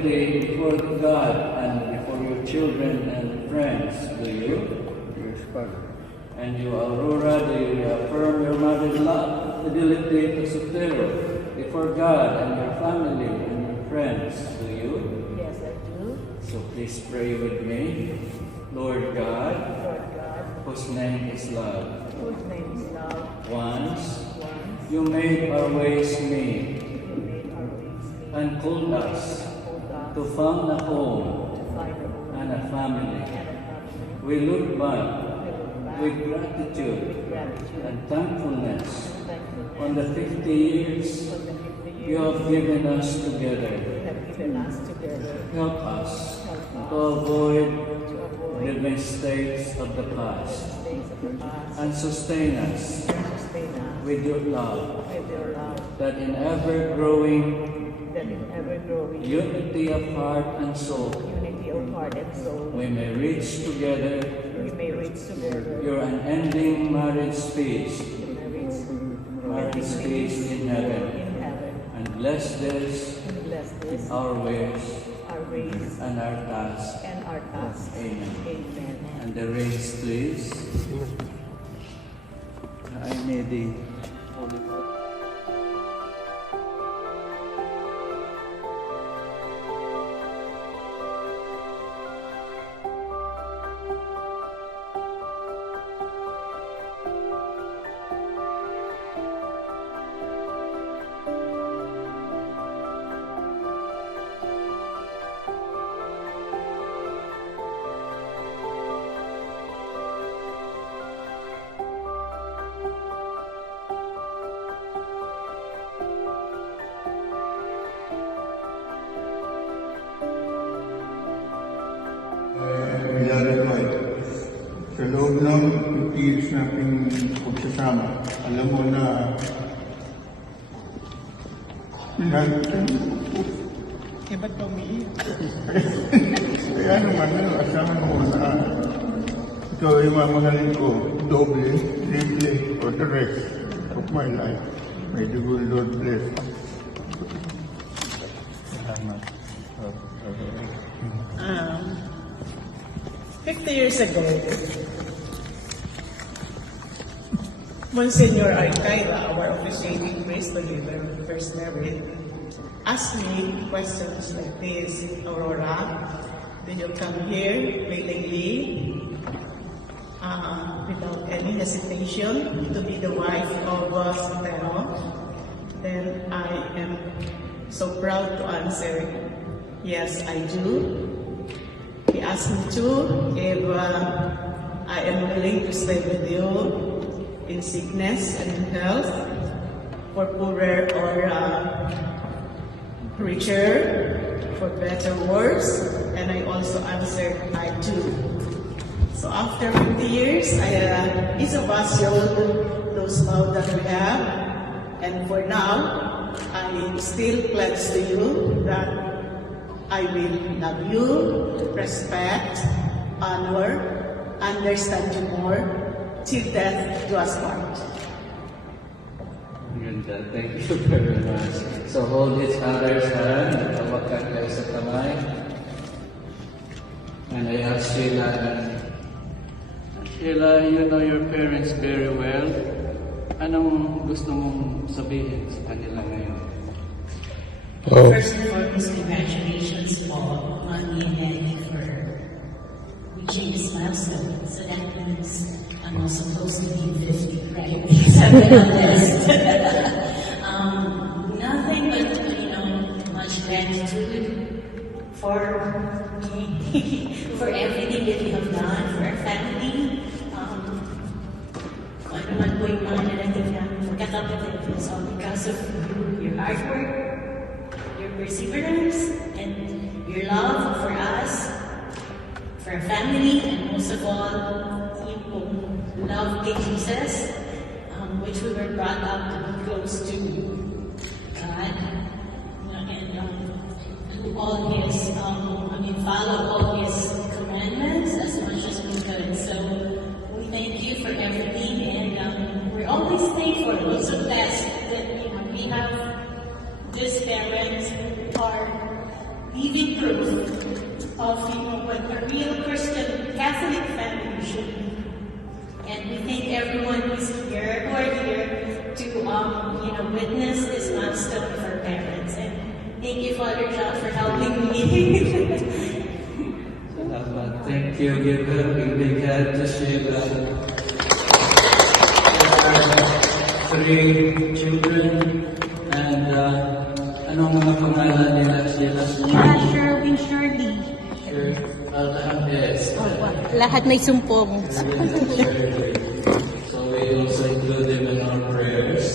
stability before God and before your children and friends, do you? Yes, Father. And you, Aurora, do you affirm your mother's fidelity to Sotero before God and your family and your friends, do you? Yes, I do. So please pray with me. Lord God, Lord God, whose name is love, whose name is love, once once you made our ways meet you made our ways meet, and called us hold us to found a home to find a home and a family. and a family. We look back We look back with gratitude with gratitude and thankfulness and thankfulness on the 50 years for the 50 years you have given us together. you have given us together. Help us Help us to avoid to avoid the mistakes of the past mistakes of the past and sustain us and sustain us with your love, with your love, that in ever-growing that in ever-growing unity of heart and soul, unity of heart and soul, we may reach together we may reach together your unending marriage feast, marriage feast in heaven, in heaven, and bless this, and bless this, our ways, our ways, and our tasks. and our tasks. Amen. Amen. And the race, please. I need the Holy Father. Nilalagay. Sa loob ng 50 years nating pagsasama, alam mo na Eh, ba't ba umiiyak? kaya naman, asahan mo na ikaw ay mamahalin ko doble, triple, for the rest of my life. May the good Lord bless. Salamat. 50 years ago, Monsignor Arcaida, our officiating priest to deliver first married, asked me questions like this: Aurora, did you come here willingly, without any hesitation, to be the wife of Sotero? Then I am so proud to answer, yes, I do. He asked me to, if I am willing to stay with you in sickness and in health, for poorer or richer, for better worse, and I also answered, I do. So after 50 years, each of us showed those vows that we have, and for now, I still pledge to you that I will love you, respect, honor, understand you more, till death do us part. Ganda. Thank you very much. So hold each other's hand at tawakan kayo sa kamay. And I ask Sheila, Sheila, you know your parents very well. Anong gusto mong sabihin sa kanila ngayon? First and foremost, congratulations po on the event for reaching this milestone. So that means I'm also close to being 50, right? Because I've been on this. Nothing but, much gratitude for for everything that you have done for our family. Kung ano man po yung mga narating namin pagkakapatid, it's all because of your hard work, your perseverance, and your love for us, for our family, and most of all, yung love kay Jesus, which we were brought up to be close to God, and do all His, follow all His commandments as much as we could. So we thank you for everything, and we're always thankful. We're so blessed that we have these parents who are living proof of what a real Christian Catholic family should be. And we thank everyone who are here to witness this milestone of our parents. And thank you, Father John, for helping me. Salamat. Thank you, Giver. Bibigyan to Sheila. Three children. And anong mga pangalan nila sila? Ira, Sherwin, Shirley. Sure. Lahat yes. Lahat may sumpong. So we also include them in our prayers.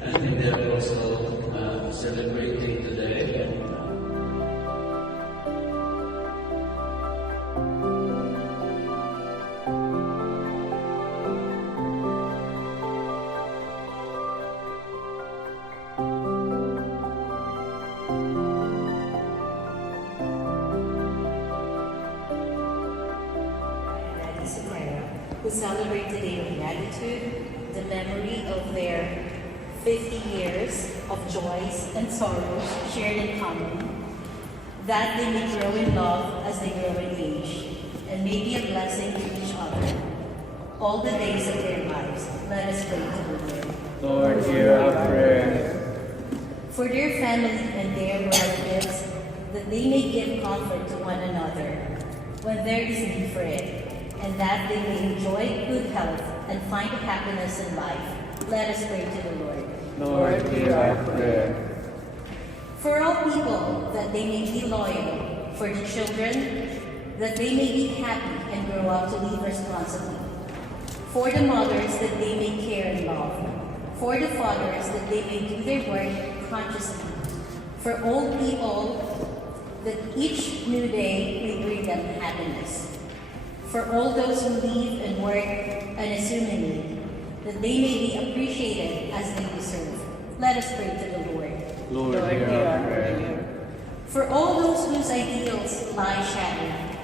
And they're also celebrating today. Daddy Sagrera, who celebrate today of gratitude, the memory of their 50 years of joys and sorrows shared in common, that they may grow in love as they grow in age, and may be a blessing to each other all the days of their lives. Let us pray to the Lord. Lord, hear our prayer. For their family and their relatives, that they may give comfort to one another when there is need for it, and that they may enjoy good health and find happiness in life. Let us pray to the Lord. Lord, hear our prayer. For all people, that they may be loyal. For the children, that they may be happy and grow up to live responsibly. For the mothers, that they may care and love. For the fathers, that they may do their work consciously. For old people, that each new day may bring them happiness. For all those who live and work unassumingly, that they may be appreciated as they deserve. Let us pray to the Lord. Lord, hear our prayer. For all those whose ideals lie shattered,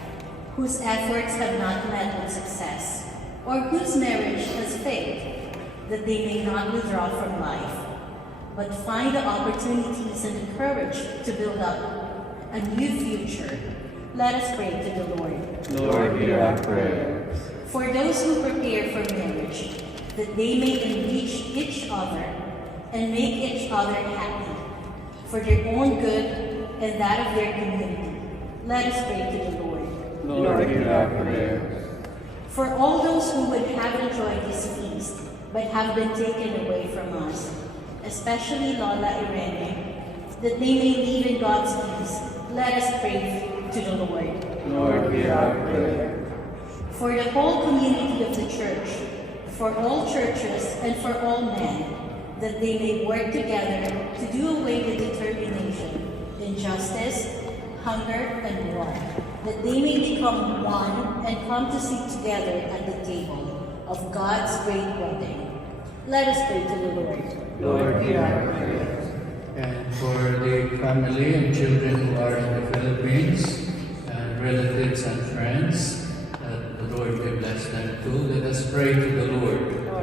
whose efforts have not met with success, or whose marriage has failed, that they may not withdraw from life, but find the opportunities and the courage to build up a new future. Let us pray to the Lord. Lord, hear our prayer. For those who prepare for marriage, that they may enrich each other and make each other happy, for their own good and that of their community. Let us pray to the Lord. Lord, hear our prayer. For all those who would have enjoyed this feast, but have been taken away from us, especially Lola Irene, that they may live in God's peace, let us pray to the Lord. Lord, hear our prayer. For the whole community of the church, for all churches and for all men, that they may work together to do away with determination, injustice, hunger, and war, that they may become one and come to sit together at the table of God's great wedding. Let us pray to the Lord. Lord, hear our prayer. And for the family and children who are in the Philippines, and relatives and friends, that the Lord may bless them too. Let us pray to the Lord.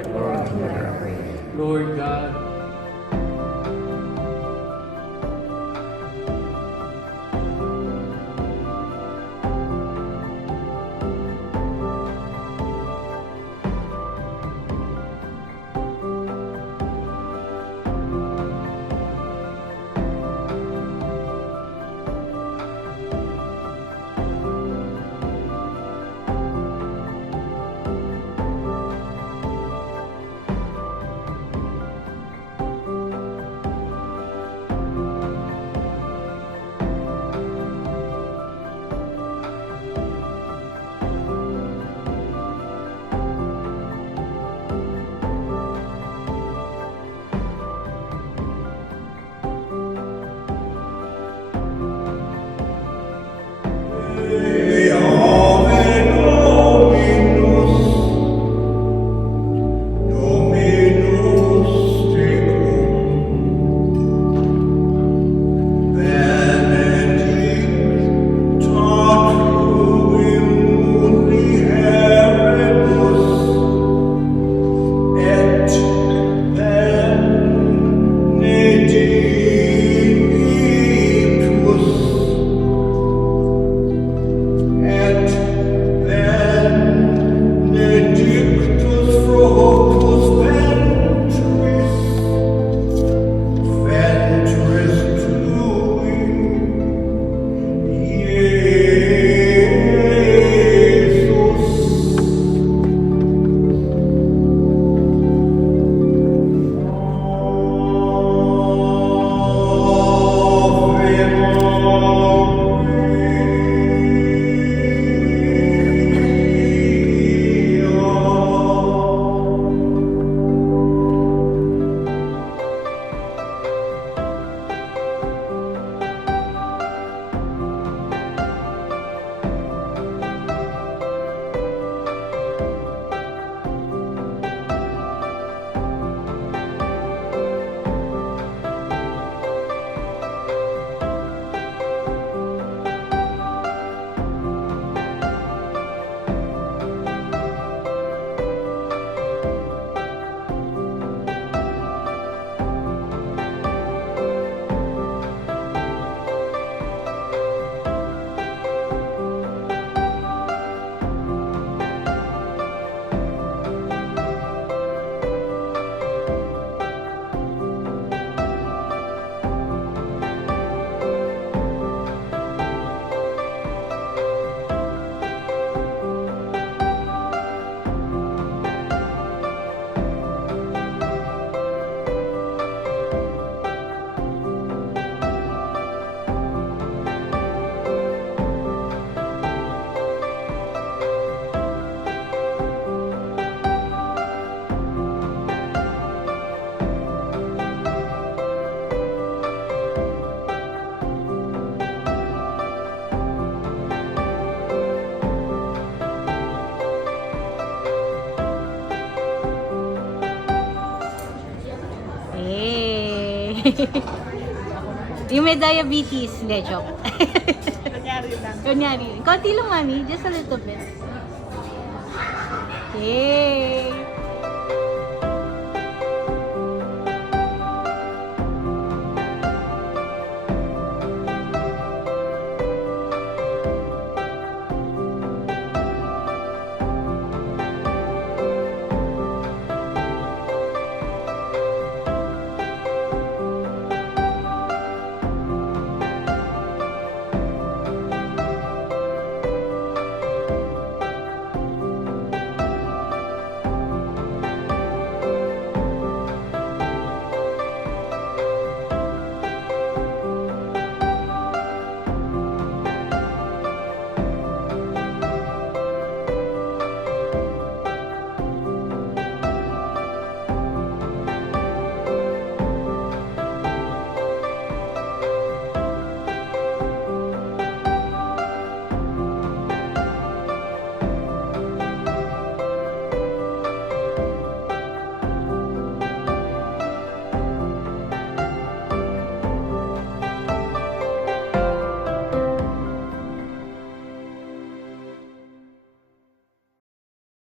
Lord, hear our prayer. Lord God, Yung may diabetes. Hindi, joke. Nangyari lang. Kunyari. Konti lang, mami. Just a little bit. Yay!